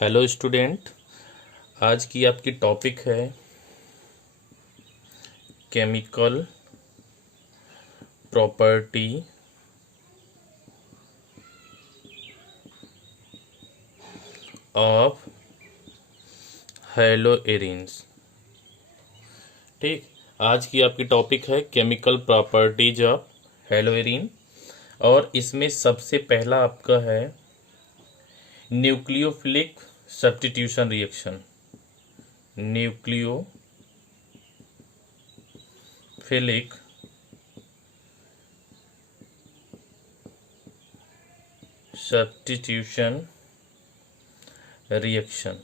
Hello student. आज की आपकी टॉपिक है केमिकल प्रॉपर्टी ऑफ हेलोएरिन्स। ठीक, आज की आपकी टॉपिक है केमिकल प्रॉपर्टीज ऑफ हेलोएरिन और इसमें सबसे पहला आपका है nucleophilic substitution reaction. Nucleophilic substitution reaction.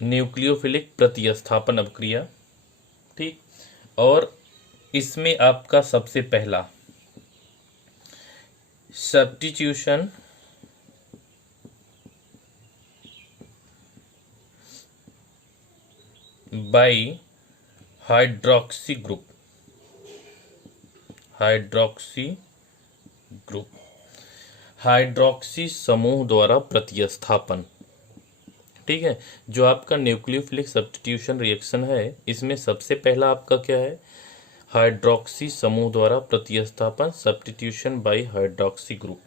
Nucleophilic प्रतिस्थापन अभिक्रिया। ठीक, और इसमें आपका सबसे पहला substitution by hydroxy group. Hydroxy समूह द्वारा प्रतिस्थापन। ठीक है, जो आपका न्यूक्लियोफिलिक सब्स्टिट्यूशन रिएक्शन है इसमें सबसे पहला आपका क्या है, हाइड्रोक्सी समूह द्वारा प्रतिस्थापन, सब्स्टिट्यूशन बाय हाइड्रोक्सी ग्रुप।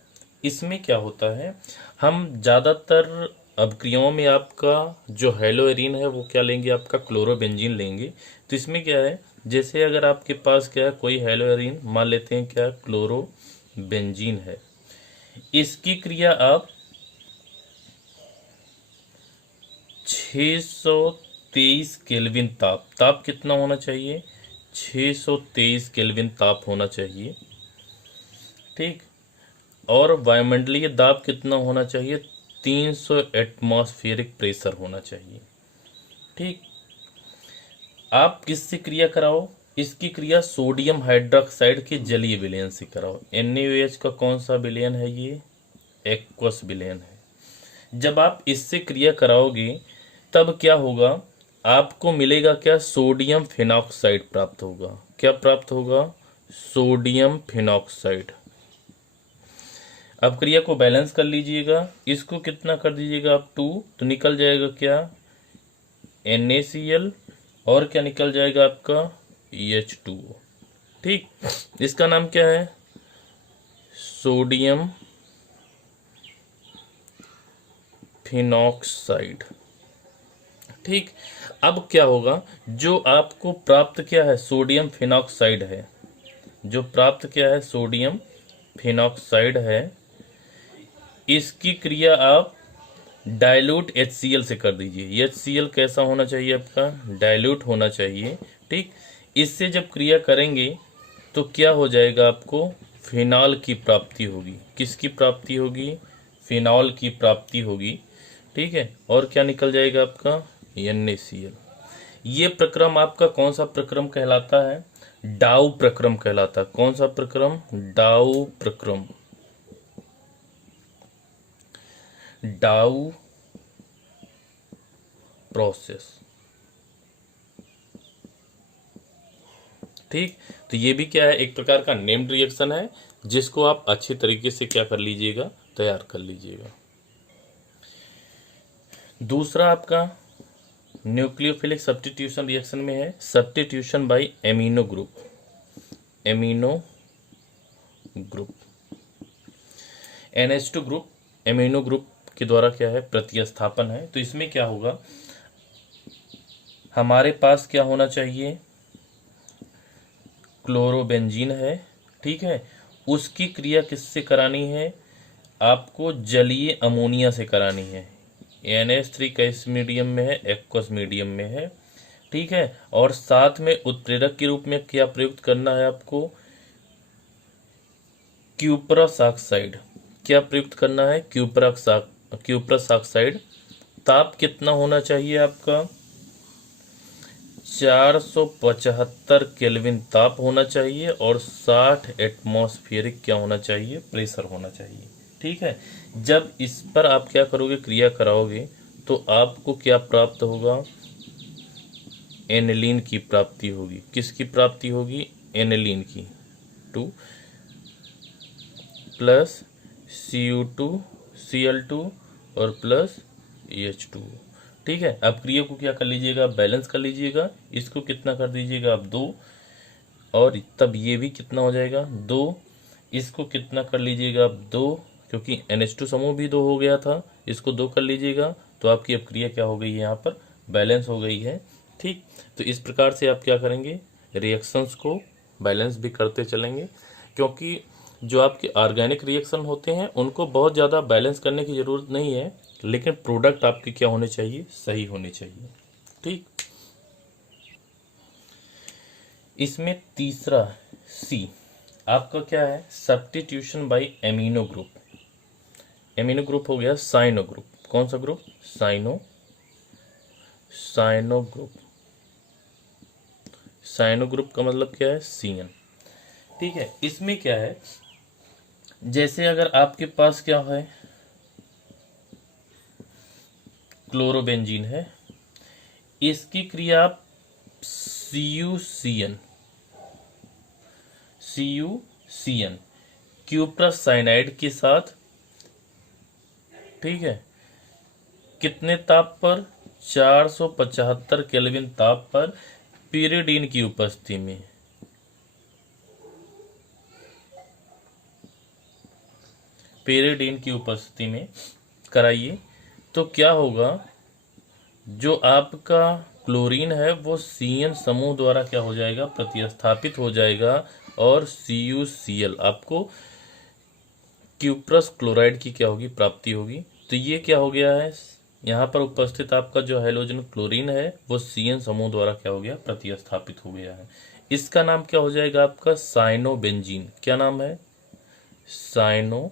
इसमें क्या होता है, हम ज़्यादातर अभिक्रियाओं में आपका जो हेलोएरिन है वो क्या लेंगे, आपका क्लोरोबेंजीन लेंगे। तो इसमें क्या है, जैसे अगर आपके पास क्या है कोई हेलोएरिन, मान लेते हैं क्या क्लोरोबेंजीन है, इसकी क्रिया आप 623 केल्विन ताप कितना होना चाहिए, 623 केल्विन ताप होना चाहिए। ठीक, और वायुमंडलीय दाब कितना होना चाहिए, 300 एटमॉस्फेरिक प्रेशर होना चाहिए। ठीक, आप किससे क्रिया कराओ, इसकी क्रिया सोडियम हाइड्रोक्साइड के जलीय विलयन से कराओ। NaOH का कौन सा विलयन है, ये एक्वस विलयन है। जब आप इससे क्रिया कराओगे तब क्या होगा, आपको मिलेगा क्या, सोडियम फिनॉक्साइड प्राप्त होगा। क्या प्राप्त होगा, सोडियम फिनॉक्साइड। अब क्रिया को बैलेंस कर लीजिएगा, इसको कितना कर दीजिएगा आप 2, तो निकल जाएगा क्या NaCl और क्या निकल जाएगा आपका H2O। ठीक, इसका नाम क्या है, सोडियम फिनॉक्साइड। ठीक, अब क्या होगा, जो आपको प्राप्त क्या है, सोडियम फिनॉक्साइड है, जो प्राप्त क्या है, सोडियम फिनॉक्साइड है, इसकी क्रिया आप डाइल्यूट HCl से कर दीजिए। HCl कैसा होना चाहिए, आपका डाइल्यूट होना चाहिए। ठीक, इससे जब क्रिया करेंगे तो क्या हो जाएगा, आपको फिनॉल की प्राप्ति होगी। किसकी प्राप्ति होगी, फिनॉल की प्राप्ति होगी। ठीक है, और क्या निकल जाएगा आपका NaCl। ये प्रक्रम आपका कौन सा प्रक्रम कहलाता है, डाउ प्रक्रम कहलाता है। कौन सा प्रक्रम, डाउ प्रक्रम, डाउ प्रोसेस। ठीक, तो ये भी क्या है, एक प्रकार का नेम्ड रिएक्शन है जिसको आप अच्छी तरीके से क्या कर लीजिएगा, तैयार कर लीजिएगा। दूसरा आपका न्यूक्लियोफिलिक सब्स्टिट्यूशन रिएक्शन में है substitution by amino group. NH2 group amino group के द्वारा क्या है, प्रतिस्थापन है। तो इसमें क्या होगा, हमारे पास क्या होना चाहिए, क्लोरोबेंजीन है। ठीक है, उसकी क्रिया किससे करानी है, आपको जलीय अमोनिया से करानी है। NH3 किस मीडियम में है, एक्वस मीडियम में है। ठीक है, और साथ में उत्प्रेरक के रूप में क्या प्रयुक्त करना है, आपको क्यूप्रस ऑक्साइड। क्या प्रयुक्त करना है, क्यूप्रस ऑक्साइड। ताप कितना होना चाहिए आपका, 475 केल्विन ताप होना चाहिए और 60 एटमॉस्फेरिक क्या होना चाहिए, प्रेशर होना चाहिए। ठीक है, जब इस पर आप क्या करोगे, क्रिया कराओगे तो आपको क्या प्राप्त होगा, एनिलीन की प्राप्ति होगी। किसकी प्राप्ति होगी, एनिलीन की। 2 प्लस Cu2 Cl2 और प्लस H2। ठीक है, अब क्रिया को क्या कर लीजिएगा, बैलेंस कर लीजिएगा। इसको कितना कर दीजिएगा आप 2, और तब ये भी कितना हो जाएगा 2। इसको कितना कर लीजिएगा आप 2, क्योंकि NH2 समूह भी 2 हो गया था, इसको 2 कर लीजिएगा। तो आपकी अब क्रिया क्या हो गई है, यहाँ पर बैलेंस हो गई है। ठीक, तो इस प्रकार से आप क्या करेंगे, रिएक्शंस को बैलेंस भी करते चलेंगे, क्योंकि जो आपके ऑर्गेनिक रिएक्शन होते हैं उनको बहुत ज़्यादा बैलेंस करने की ज़रूरत नहीं है, लेकिन प्रोडक्ट आपके क्या होने चाहिए, सही होने चाहिए। ठीक, इसमें तीसरा सी आपका क्या है, substitution by amino group. Amino group हो गया साइनो ग्रुप। कौन सा group, cyano group. Cyano group का मतलब क्या है, CN। ठीक है, इसमें क्या है, जैसे अगर आपके पास क्या है, क्लोरोबेंजीन है, इसकी क्रिया आप CuCN क्यूप्रस साइनाइड के साथ, ठीक है, कितने ताप पर, 475 केल्विन ताप पर पीरिडीन की उपस्थिति में, पीरिडीन की उपस्थिति में कराइए। तो क्या होगा, जो आपका क्लोरीन है वो CN समूह द्वारा क्या हो जाएगा, प्रतिस्थापित हो जाएगा, और CuCl आपको क्यूप्रस क्लोराइड की क्या होगी, प्राप्ति होगी। तो ये क्या हो गया है, यहाँ पर उपस्थित आपका जो हैलोजन क्लोरीन है वो CN समूह द्वारा क्या हो गया, प्रतिस्थापित हो गया है। इसका नाम क्या हो जाएगा आपका, साइनोबेंजीन। क्या नाम है, साइनोबेंजीन।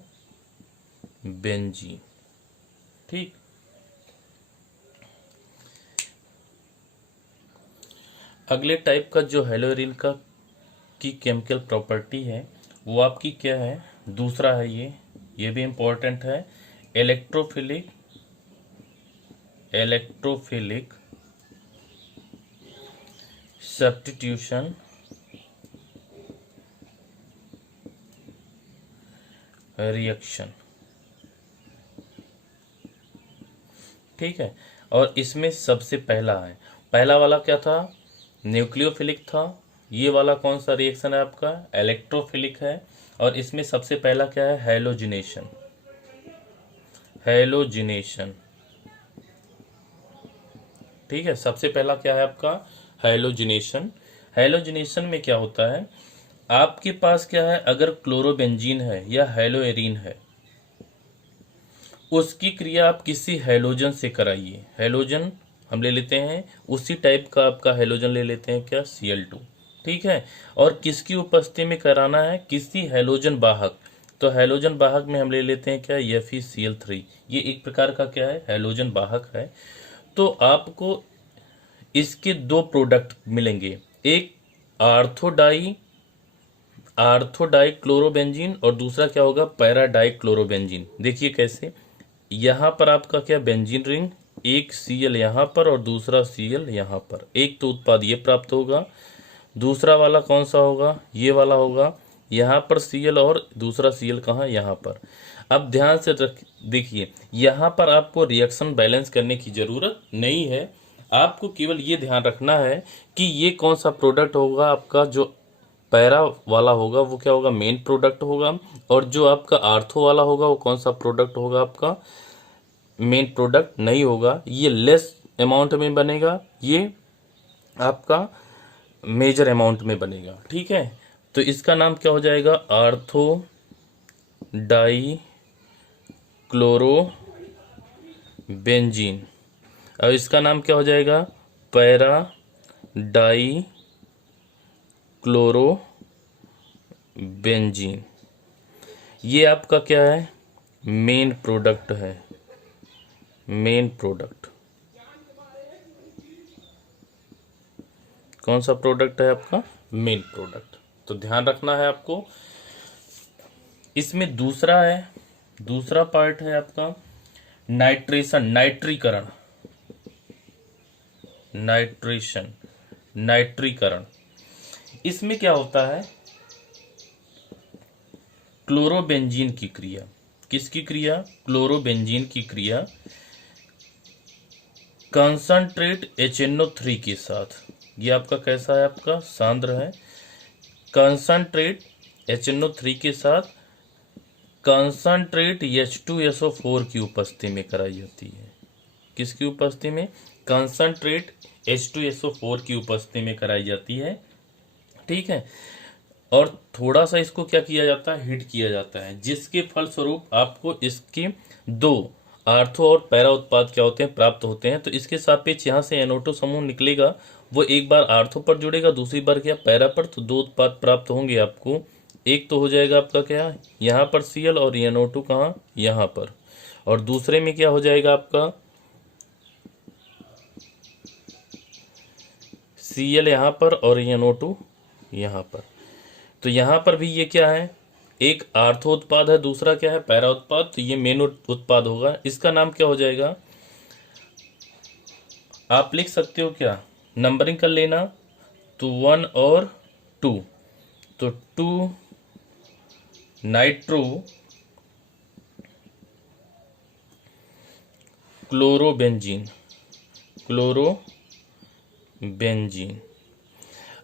ठीक, अगले टाइप का जो हेलोरिन का की केमिकल प्रॉपर्टी है वो आपकी क्या है, दूसरा है ये भी इंपॉर्टेंट है, इलेक्ट्रोफिलिक सब्स्टिट्यूशन रिएक्शन। ठीक है, और इसमें सबसे पहला है, पहला वाला क्या था, न्यूक्लियोफिलिक था। ये वाला कौन सा रिएक्शन है आपका, इलेक्ट्रोफिलिक है। और इसमें सबसे पहला क्या है, हैलोजिनेशन। ठीक है, सबसे पहला क्या है आपका, हैलोजिनेशन। हैलोजिनेशन में क्या होता है, आपके पास क्या है, अगर क्लोरोबेंजीन है या हैलोएरीन है, उसकी क्रिया आप किसी हैलोजन से कराइए। हैलोजन हम ले लेते हैं, उसी टाइप का आपका हैलोजन ले लेते हैं, क्या, Cl2। ठीक है, और किसकी उपस्थिति में कराना है, किसी हैलोजन वाहक। तो हैलोजन वाहक में हम ले लेते हैं क्या, FeCl3। ये एक प्रकार का क्या है, हैलोजन वाहक है। तो आपको इसके 2 प्रोडक्ट मिलेंगे, एक आर्थोडाई क्लोरोबेंजीन और दूसरा क्या होगा, पैराडाई क्लोरोबेंजीन। देखिए कैसे, यहाँ पर आपका क्या, बेंजीन रिंग, एक Cl यहाँ पर और दूसरा Cl यहाँ पर, एक तो उत्पाद ये प्राप्त होगा, दूसरा वाला कौन सा होगा, ये वाला होगा, यहाँ पर Cl और दूसरा Cl कहाँ, यहाँ पर। अब ध्यान से देखिए, यहाँ पर आपको रिएक्शन बैलेंस करने की जरूरत नहीं है, आपको केवल ये ध्यान रखना है कि ये कौन सा प्रोडक्ट होगा आपका, जो पैरा वाला होगा वो क्या होगा, मेन प्रोडक्ट होगा, और जो आपका आर्थो वाला होगा वो कौन सा प्रोडक्ट होगा, आपका मेन प्रोडक्ट नहीं होगा। ये लेस अमाउंट में बनेगा, ये आपका मेजर अमाउंट में बनेगा। ठीक है, तो इसका नाम क्या हो जाएगा, आर्थो डाई क्लोरोबेंजीन, और इसका नाम क्या हो जाएगा, पैरा डाई क्लोरोबेंजीन। ये आपका क्या है, मेन प्रोडक्ट है, मेन प्रोडक्ट। कौन सा प्रोडक्ट है आपका, मेन प्रोडक्ट। तो ध्यान रखना है आपको। इसमें दूसरा है, दूसरा पार्ट है आपका नाइट्रेशन, नाइट्रीकरण। इसमें क्या होता है, क्लोरोबेंजीन की क्रिया, किसकी क्रिया? क्लोरोबेंजीन की क्रिया कंसंट्रेट HNO3 के साथ। ये आपका कैसा है? आपका सांद्र है। कंसंट्रेट HNO3 के साथ कंसंट्रेट H2SO4 की उपस्थिति में कराई जाती है। किसकी उपस्थिति में? कंसंट्रेट H2SO4 की उपस्थिति में कराई जाती है। ठीक है। और थोड़ा सा इसको क्या किया जाता है? हीट किया जाता है, जिसके फलस्वरूप आपको इसके दो आर्थो और पैरा उत्पाद क्या होते हैं? प्राप्त होते हैं। तो इसके सापेक्ष यहाँ से NO2 समूह निकलेगा, वो एक बार आर्थो पर जुड़ेगा, दूसरी बार क्या? पैरा पर। तो दो उत्पाद प्राप्त होंगे आपको। एक तो हो जाएगा आपका क्या? यहाँ पर Cl और NO2 कहाँ? यहाँ पर। और दूसरे में क्या हो जाएगा आपका? Cl यहाँ पर और NO2 यहाँ पर। तो यहाँ पर भी ये क्या है? एक आर्थो उत्पाद है, दूसरा क्या है? पैरा उत्पाद। तो ये मेन उत्पाद होगा। इसका नाम क्या हो जाएगा? आप लिख सकते हो क्या? नंबरिंग कर लेना। तो 1 और 2, तो 2 नाइट्रो क्लोरोबेंजीन, क्लोरोबेंजीन।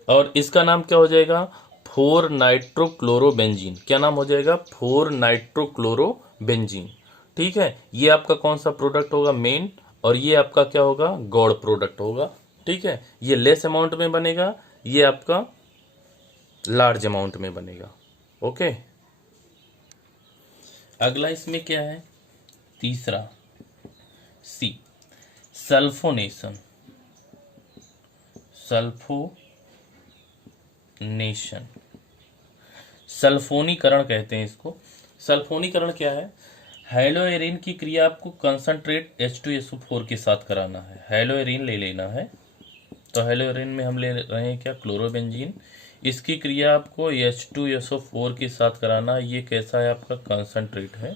और इसका नाम क्या हो जाएगा? 4 नाइट्रोक्लोरोबेंजीन। क्या नाम हो जाएगा? 4 नाइट्रोक्लोरोबेंजीन। ठीक है। ये आपका कौन सा प्रोडक्ट होगा? मेन। और ये आपका क्या होगा? गौड़ प्रोडक्ट होगा। ठीक है। ये लेस अमाउंट में बनेगा, ये आपका लार्ज अमाउंट में बनेगा। ओके। अगला इसमें क्या है? तीसरा सी, सल्फोनेशन। सल्फोनेशन, सल्फोनीकरण कहते हैं इसको। सल्फोनीकरण क्या है? हेलोएरिन की क्रिया आपको कंसंट्रेट H2SO4 के साथ कराना है। हेलोएरिन ले लेना है। तो हेलोएरिन में हम ले रहे हैं क्या? क्लोरोबेंजीन। इसकी क्रिया आपको H2SO4 के साथ कराना है। ये कैसा है? आपका कंसंट्रेट है।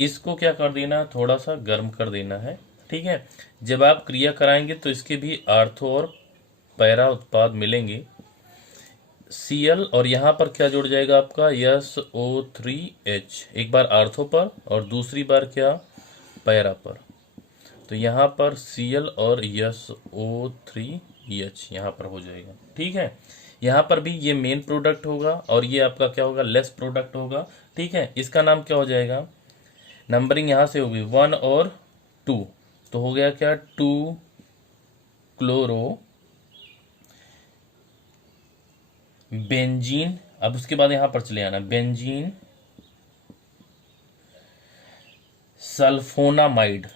इसको क्या कर देना? थोड़ा सा गर्म कर देना है। ठीक है। जब आप क्रिया कराएंगे तो इसके भी आर्थो और पैरा उत्पाद मिलेंगे, Cl, और यहाँ पर क्या जुड़ जाएगा आपका? SO3H। एक बार आर्थो पर और दूसरी बार क्या? पैरा पर। तो यहाँ पर Cl और SO3H यहाँ पर हो जाएगा। ठीक है। यहाँ पर भी ये मेन प्रोडक्ट होगा और ये आपका क्या होगा? लेस प्रोडक्ट होगा। ठीक है। इसका नाम क्या हो जाएगा? नंबरिंग यहाँ से होगी 1 और 2, तो हो गया क्या? 2 क्लोरो बेंजीन। अब उसके बाद यहां पर चले आना, बेंजीन सल्फोनामाइड,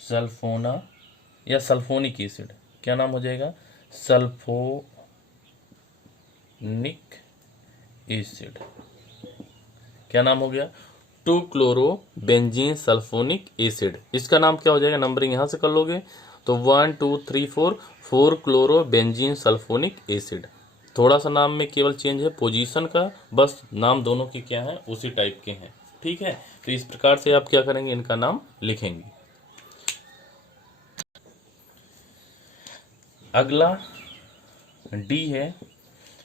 सल्फोना या सल्फोनिक एसिड। क्या नाम हो जाएगा? Sulphonic acid. क्या नाम हो गया? 2 क्लोरो बेंजीन सल्फोनिक एसिड। इसका नाम क्या हो जाएगा? नंबरिंग यहां से कर लोगे तो 1 2 3 4 क्लोरो बेंजीन सल्फोनिक एसिड। थोड़ा सा नाम में केवल चेंज है पोजीशन का, बस नाम दोनों के क्या है? उसी टाइप के हैं। ठीक है। तो इस प्रकार से आप क्या करेंगे? इनका नाम लिखेंगे। अगला डी है,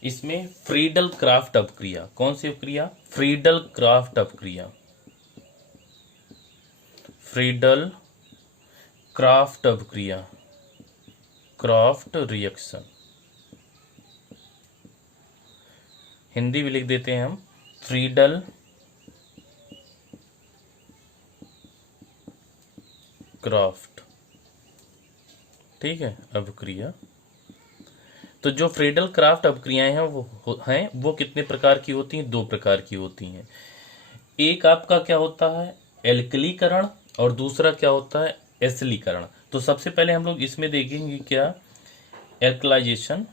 इसमें फ्रीडल क्राफ्ट अपक्रिया। कौन सी अपक्रिया? फ्रीडल क्राफ्ट अपक्रिया, फ्रीडल क्राफ्ट अपक्रिया, क्राफ्ट रिएक्शन। हिंदी भी लिख देते हैं हम, फ्रीडल क्राफ्ट। ठीक है। अपक्रिया। तो जो फ्रीडल क्राफ्ट अपक्रियाएं हैं वो कितने प्रकार की होती हैं? 2 प्रकार की होती हैं। एक आपका क्या होता है? एल्कलीकरण, और दूसरा क्या होता है? एसिलीकरण। तो सबसे पहले हम लोग इसमें देखेंगे क्या? एल्कलाइजेशन,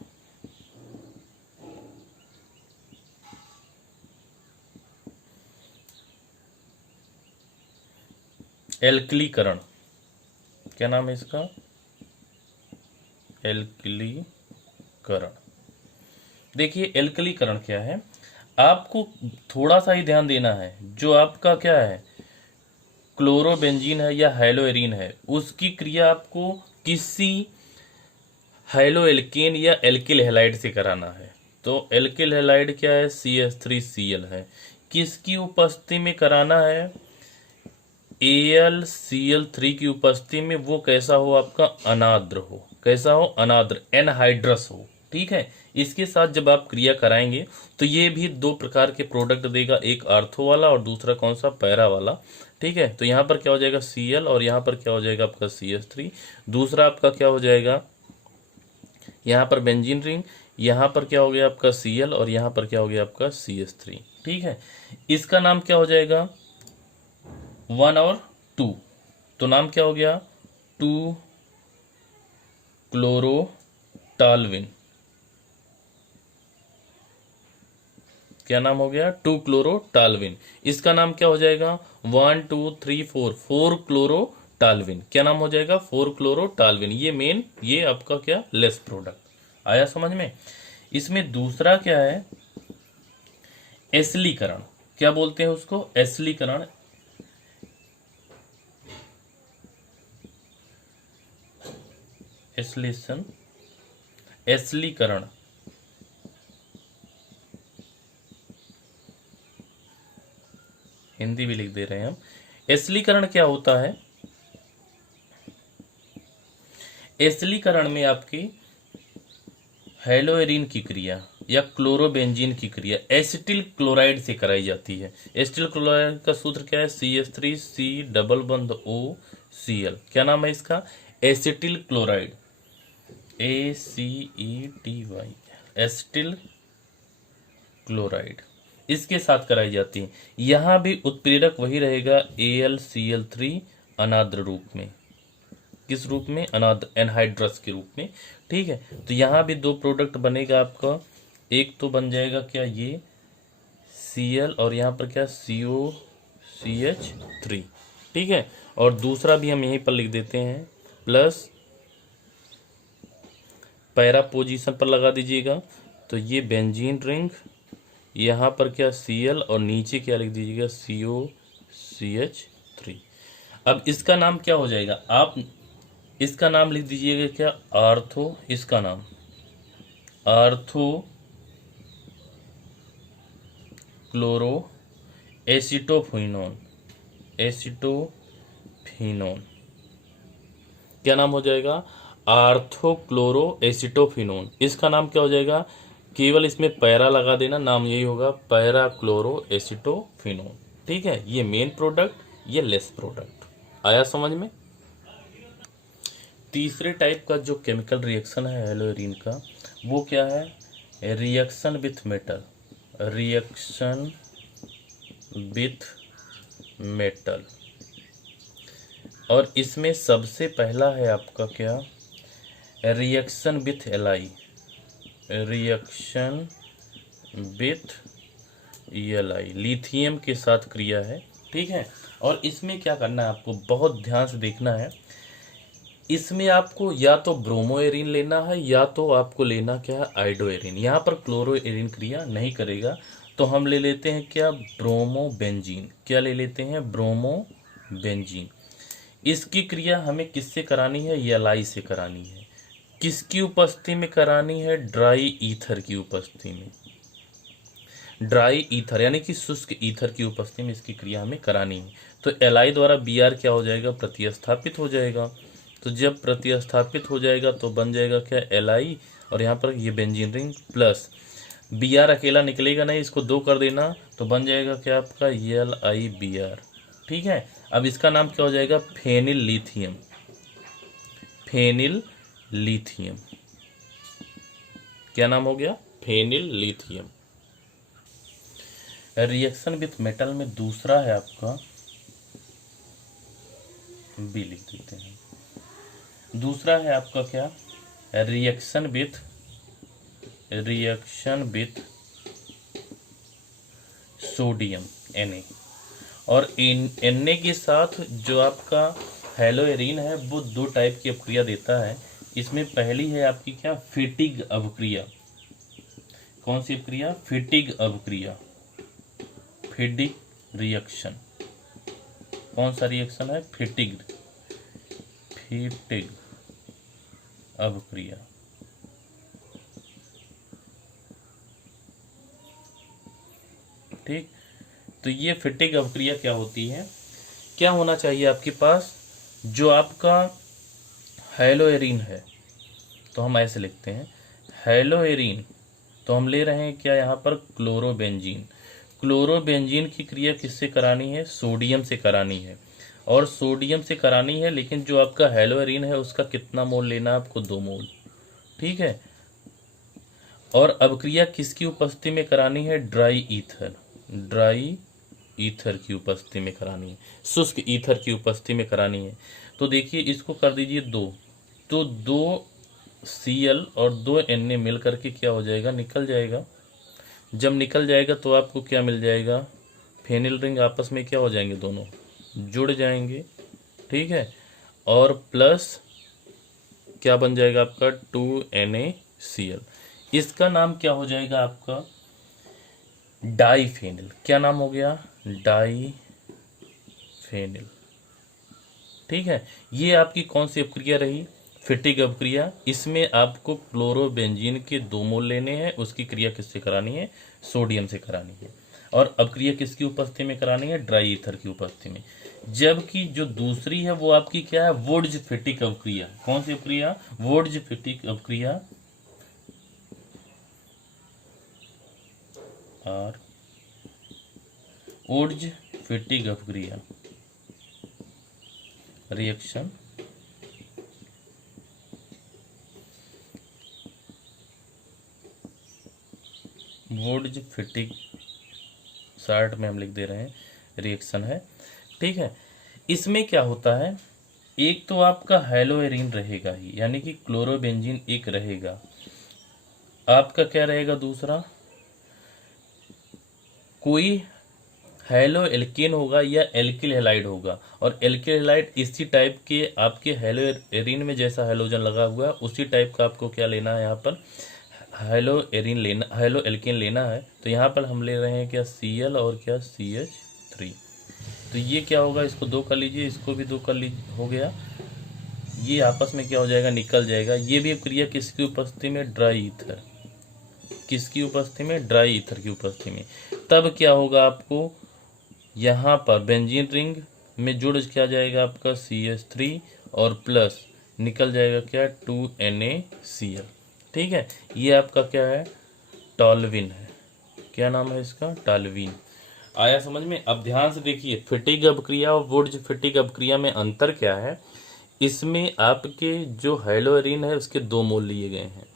एल्कलीकरण। क्या नाम है इसका? एल्कलीकरण। देखिए एल्कलीकरण क्या है, आपको थोड़ा सा ही ध्यान देना है। जो आपका क्या है? क्लोरोबेंजीन है या हेलोएरिन है, उसकी क्रिया आपको किसी हाइलो एल्केन या एल्किल हैलाइड से कराना है। तो एल्किल हैलाइड क्या है, CH3Cl है। किसकी उपस्थिति में कराना है, AlCl3 की उपस्थिति में। वो कैसा हो, आपका अनाद्र हो। कैसा हो, अनाद्र, एनहाइड्रस हो। ठीक है, इसके साथ जब आप क्रिया कराएंगे तो ये भी दो प्रकार के प्रोडक्ट देगा, एक आर्थो वाला और दूसरा कौन सा, पैरा वाला। ठीक है, तो यहाँ पर क्या हो जाएगा Cl और यहाँ पर क्या हो जाएगा आपका CH3। दूसरा आपका क्या हो जाएगा, यहाँ पर बेंजीन रिंग, यहाँ पर क्या हो गया आपका Cl और यहाँ पर क्या हो गया आपका CH3। ठीक है, इसका नाम क्या हो जाएगा 1 और 2, तो नाम क्या हो गया 2 क्लोरोटाल्विन। क्या नाम हो गया, 2 क्लोरोटाल्विन। इसका नाम क्या हो जाएगा 1 2 3 4, 4 क्लोरोटाल्विन। क्या नाम हो जाएगा 4 क्लोरोटाल्विन। ये मेन, ये आपका क्या, लेस प्रोडक्ट। आया समझ में। इसमें दूसरा क्या है, एसिलीकरण। क्या बोलते हैं उसको, एसिलीकरण। एसिलेशन, एसिलीकरण। हिंदी भी लिख दे रहे हैं हम। एसिलीकरण क्या होता है, एसिलीकरण में आपकी हेलोएरिन की क्रिया या क्लोरोबेंजीन की क्रिया एसिटिल क्लोराइड से कराई जाती है। एसिटिल क्लोराइड का सूत्र क्या है, CH3C डबल बंध OCl। क्या नाम है इसका, acetyl chloride, ACETY, acetyl chloride. इसके साथ कराई जाती है। यहां भी उत्प्रेरक वही रहेगा AlCl3 अनाद्र रूप में। किस रूप में, अनाद्र, एनहाइड्रस के रूप में। ठीक है, तो यहां भी दो प्रोडक्ट बनेगा आपका। एक तो बन जाएगा क्या, ये Cl और यहाँ पर क्या COCH3। ठीक है, और दूसरा भी हम यहीं पर लिख देते हैं, प्लस पैरा पोजीशन पर लगा दीजिएगा। तो ये बेंजीन रिंग, यहाँ पर क्या Cl और नीचे क्या लिख दीजिएगा COCH3। अब इसका नाम क्या हो जाएगा, आप इसका नाम लिख दीजिएगा क्या, आर्थो। इसका नाम आर्थो क्लोरो एसिटोफिनोन, एसिटोफिनोन। क्या नाम हो जाएगा, आर्थो क्लोरो एसिटोफिनोन। इसका नाम क्या हो जाएगा, केवल इसमें पैरा लगा देना, नाम यही होगा पैरा क्लोरो एसिटोफिनोन। ठीक है, ये मेन प्रोडक्ट, ये लेस प्रोडक्ट। आया समझ में। तीसरे टाइप का जो केमिकल रिएक्शन है हेलोएरिन का, वो क्या है, reaction with metal. Reaction with metal. और इसमें सबसे पहला है आपका क्या, reaction with ally. Reaction with ally, lithium के साथ क्रिया है। ठीक है, और इसमें क्या करना है आपको, बहुत ध्यान से देखना है। इसमें आपको या तो ब्रोमोएरिन लेना है या तो आपको लेना क्या है, आइडोएरिन। यहाँ पर क्लोरोएरिन क्रिया नहीं करेगा, तो हम ले लेते हैं क्या, ब्रोमोबेंजीन। क्या ले लेते हैं, ब्रोमोबेंजीन। इसकी क्रिया हमें किससे करानी है, एलाई से करानी है। किसकी उपस्थिति में करानी है, ड्राई ईथर की उपस्थिति में। ड्राई ईथर यानी कि शुष्क ईथर की उपस्थिति में इसकी क्रिया हमें करानी है। तो एलाई द्वारा Br क्या हो जाएगा, प्रतिस्थापित हो जाएगा। तो जब प्रतिस्थापित हो जाएगा तो बन जाएगा क्या, एलाई, और यहाँ पर ये बेंजीन रिंग, प्लस Br अकेला निकलेगा नहीं, इसको 2 कर देना, तो बन जाएगा क्या आपका LiBr। ठीक है, अब इसका नाम क्या हो जाएगा, फेनिल लिथियम। Phenyl lithium. क्या नाम हो गया, phenyl lithium. Reaction with metal में दूसरा है आपका, बी लिख देते हैं। दूसरा है आपका क्या, रिएक्शन विथ सोडियम Na। और Na के साथ जो आपका हेलोएरिन है वो 2 टाइप की अभिक्रिया देता है। इसमें पहली है आपकी क्या, फिटिग अभिक्रिया। कौन सी अभिक्रिया, फिटिग अभिक्रिया, फिटिग रिएक्शन। कौन सा रिएक्शन है, फिटिग अभिक्रिया। ठीक, तो ये फिटिक अपक्रिया क्या होती है, क्या होना चाहिए आपके पास, जो आपका हेलोएरिन है, तो हम ऐसे लिखते हैं हेलोएरिन, तो हम ले रहे हैं क्या यहाँ पर क्लोरोबेंजीन। क्लोरोबेंजीन की क्रिया किससे करानी है, सोडियम से करानी है, और सोडियम से करानी है, लेकिन जो आपका हेलोएरिन है उसका कितना मोल लेना है आपको, 2 मोल। ठीक है, और अपक्रिया किसकी उपस्थिति में करानी है, ड्राई ईथर, ड्राई ईथर की उपस्थिति में करानी है, शुष्क ईथर की उपस्थिति में करानी है। तो देखिए इसको कर दीजिए 2, तो 2 Cl और 2 Na मिल करके क्या हो जाएगा, निकल जाएगा। जब निकल जाएगा तो आपको क्या मिल जाएगा, फेनिल रिंग आपस में क्या हो जाएंगे, दोनों जुड़ जाएंगे। ठीक है, और प्लस क्या बन जाएगा आपका 2NaCl, इसका नाम क्या हो जाएगा आपका डाईफेनिल। क्या नाम हो गया, डाईफेनिल। ठीक है, ये आपकी कौन सी अपक्रिया रही, फिटिक अपक्रिया। इसमें आपको क्लोरोबेंजीन के 2 मोल लेने हैं, उसकी क्रिया किससे करानी है, सोडियम से करानी है, और अपक्रिया किसकी उपस्थिति में करानी है, ड्राई ईथर की उपस्थिति में। जबकि जो दूसरी है वो आपकी क्या है, वुड्ज फिटिक अपक्रिया। कौन सी अपक्रिया, वुड्ज फिटिक अपक्रिया, और वुड्ज फिटिक अपक्रिया रिएक्शन वुड्ज फिटिक, शार्ट में हम लिख दे रहे हैं, रिएक्शन है। ठीक है, इसमें क्या होता है, एक तो आपका हेलोएरिन रहेगा ही, यानी कि क्लोरोबेंजीन एक रहेगा, आपका क्या रहेगा दूसरा, कोई हेलो एल्केन होगा या एल्किल हैलाइड होगा, और एल्किल हैलाइड इसी टाइप के आपके हेलोएरिन में जैसा हेलोजन लगा हुआ है उसी टाइप का आपको क्या लेना है, यहाँ पर हेलोएरिन लेना, हेलो एल्केन लेना है। तो यहाँ पर हम ले रहे हैं क्या, Cl और क्या CH3, तो ये क्या होगा, इसको 2 कर लीजिए, इसको भी 2 कर लीजिए, हो गया, ये आपस में क्या हो जाएगा, निकल जाएगा। ये भी क्रिया किसकी उपस्थिति में, ड्राई ईथर, किसकी उपस्थिति में, ड्राई ईथर की उपस्थिति में। तब क्या होगा, आपको यहाँ पर बेंजीन रिंग में जुड़ क्या जाएगा आपका CH3 और प्लस निकल जाएगा क्या 2NaCl। ठीक है, ये आपका क्या है, टॉल्विन है। क्या नाम है इसका, टॉल्विन। आया समझ में। अब ध्यान से देखिए, फिटिक अपक्रिया और वुड्ज फिटिक अपक्रिया में अंतर क्या है। इसमें आपके जो हेलोएरिन है उसके 2 मोल लिए गए हैं।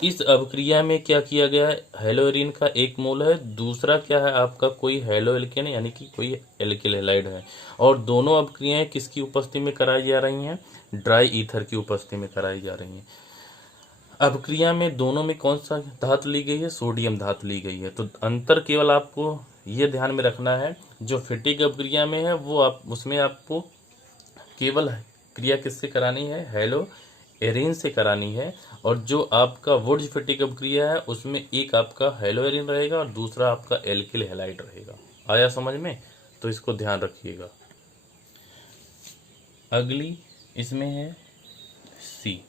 इस अपक्रिया में क्या किया गया है, हेलोएरिन का 1 मोल है, दूसरा क्या है आपका कोई हेलो एल्केन यानी कि कोई एल्किल हैलाइड है, और दोनों अपक्रियाएं किसकी उपस्थिति में कराई जा रही हैं, ड्राई ईथर की उपस्थिति में कराई जा रही हैं। अपक्रिया में दोनों में कौन सा धातु ली गई है, सोडियम धातु ली गई है। तो अंतर केवल आपको ये ध्यान में रखना है, जो फिटिक अपक्रिया में है वो आप उसमें आपको केवल क्रिया किससे करानी है, हेलो एरिन से करानी है, और जो आपका वुड्ज फिटिक अपक्रिया है उसमें एक आपका हेलोएरिन रहेगा और दूसरा आपका एल्किल हैलाइड रहेगा। आया समझ में, तो इसको ध्यान रखिएगा। अगली इसमें है सी,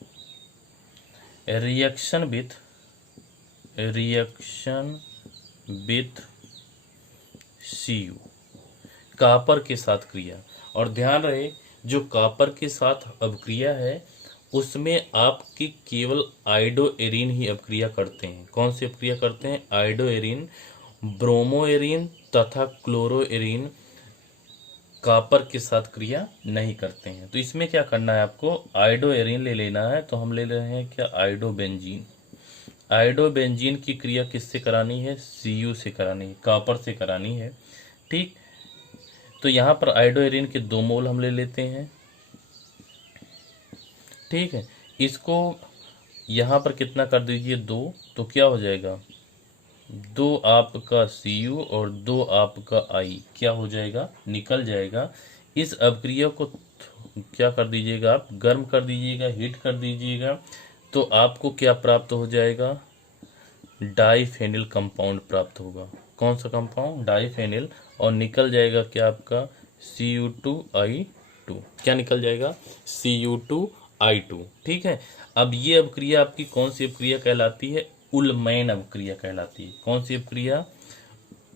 रिएक्शन विथ Cu, कॉपर के साथ क्रिया। और ध्यान रहे, जो कॉपर के साथ अपक्रिया है उसमें आपकी केवल आइडोएरिन ही अपक्रिया करते हैं। कौन सी अपक्रिया करते हैं, आइडोएरिन, ब्रोमोएरिन तथा क्लोरोएरिन कॉपर के साथ क्रिया नहीं करते हैं। तो इसमें क्या करना है, आपको आइडोएरिन ले लेना है। तो हम ले रहे हैं क्या, आइडोबेंजीन। आइडोबेंजीन की क्रिया किससे करानी है, Cu से करानी है, कॉपर से करानी है। ठीक, तो यहाँ पर आइडोएरिन के 2 मोल हम ले लेते हैं। ठीक है, इसको यहाँ पर कितना कर दीजिए, 2, तो क्या हो जाएगा, 2 आपका Cu और 2 आपका I क्या हो जाएगा, निकल जाएगा। इस अपक्रिया को क्या कर दीजिएगा, आप गर्म कर दीजिएगा, हीट कर दीजिएगा, तो आपको क्या प्राप्त हो जाएगा, डाईफेनिल कंपाउंड प्राप्त होगा। कौन सा कंपाउंड, डाईफेनिल, और निकल जाएगा क्या आपका Cu2I2। क्या निकल जाएगा, Cu2I2। ठीक है, अब ये अपक्रिया आपकी कौन सी अपक्रिया कहलाती है, उलमैन अपक्रिया कहलाती है। कौन सी अपक्रिया,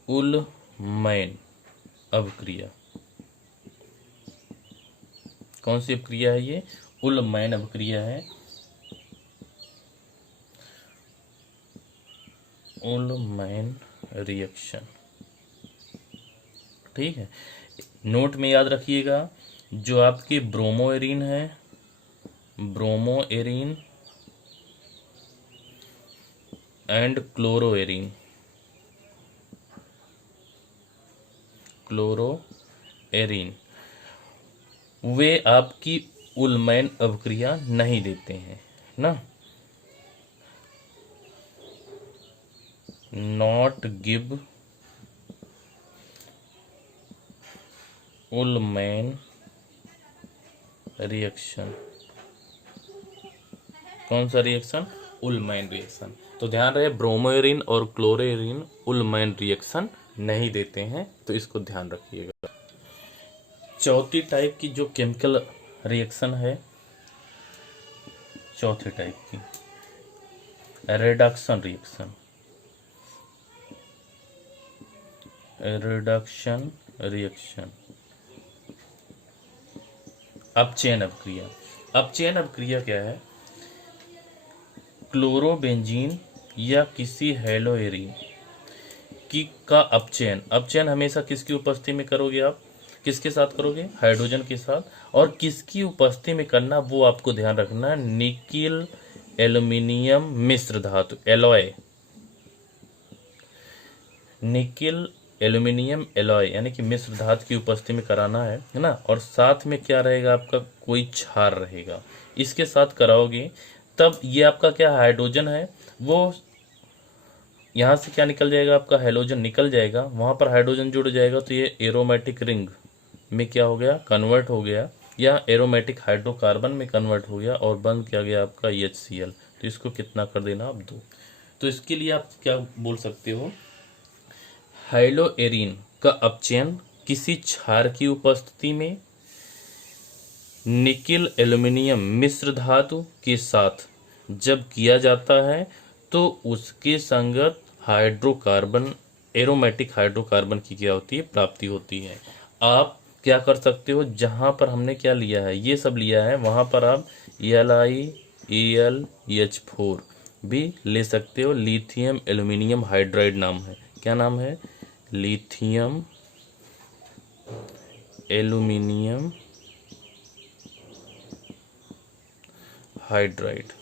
उलमैन मैन अभिक्रिया। कौन सी अभिक्रिया है ये? उलमैन अभिक्रिया है। Ullman reaction. ठीक है, नोट में याद रखिएगा, जो आपके ब्रोमोएरिन है, ब्रोमोएरिन एंड क्लोरोएरिन, क्लोरोएरिन, वे आपकी उलमैन अभिक्रिया नहीं देते हैं ना, नॉट गिव उलमैन रिएक्शन। कौन सा रिएक्शन? Ullman reaction. तो ध्यान रहे, ब्रोमोएरिन और क्लोरोएरिन उलमैन रिएक्शन नहीं देते हैं, तो इसको ध्यान रखिएगा। चौथी टाइप की जो केमिकल रिएक्शन है, चौथी टाइप की रिडक्शन रिएक्शन। रिडक्शन रिएक्शन, अपचयन अभिक्रिया। अपचयन अभिक्रिया क्या है? क्लोरोबेंजीन या किसी हेलोएरिन की का अपचयन। अपचयन हमेशा किसकी उपस्थिति में करोगे आप? किसके साथ करोगे? हाइड्रोजन के साथ। और किसकी उपस्थिति में करना वो आपको ध्यान रखना, निकिल एल्यूमिनियम मिश्र धातु, एलॉय, निकिल एल्यूमिनियम एलॉय यानी कि मिश्र धातु की उपस्थिति में कराना है ना। और साथ में क्या रहेगा आपका? कोई क्षार रहेगा, इसके साथ कराओगे तब ये आपका क्या हाइड्रोजन है, वो यहाँ से क्या निकल जाएगा? आपका हैलोजन निकल जाएगा, वहाँ पर हाइड्रोजन जुड़ जाएगा, तो ये एरोमेटिक रिंग में क्या हो गया? कन्वर्ट हो गया, या एरोमेटिक हाइड्रोकार्बन में कन्वर्ट हो गया, और बन क्या गया आपका? HCl। तो इसको कितना कर देना आप? 2। तो इसके लिए आप क्या बोल सकते हो? हाइलोएरिन का अपचयन किसी क्षार की उपस्थिति में निकिल एल्यूमिनियम मिश्र धातु के साथ जब किया जाता है तो उसके संगत हाइड्रोकार्बन, एरोमेटिक हाइड्रोकार्बन की क्या होती है? प्राप्ति होती है। आप क्या कर सकते हो? जहां पर हमने क्या लिया है, ये सब लिया है, वहां पर आप LiAlH4 भी ले सकते हो। लिथियम एल्यूमिनियम हाइड्राइड नाम है। क्या नाम है? Lithium aluminium hydride.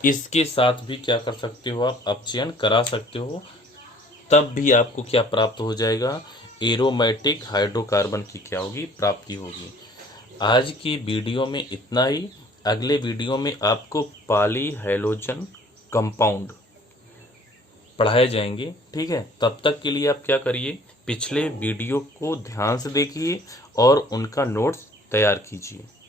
इसके साथ भी क्या कर सकते हो आप? अपचयन करा सकते हो, तब भी आपको क्या प्राप्त हो जाएगा? एरोमेटिक हाइड्रोकार्बन की क्या होगी? प्राप्ति होगी। आज की वीडियो में इतना ही। अगले वीडियो में आपको पॉली हैलोजन कंपाउंड पढ़ाए जाएंगे, ठीक है। तब तक के लिए आप क्या करिए? पिछले वीडियो को ध्यान से देखिए और उनका नोट्स तैयार कीजिए।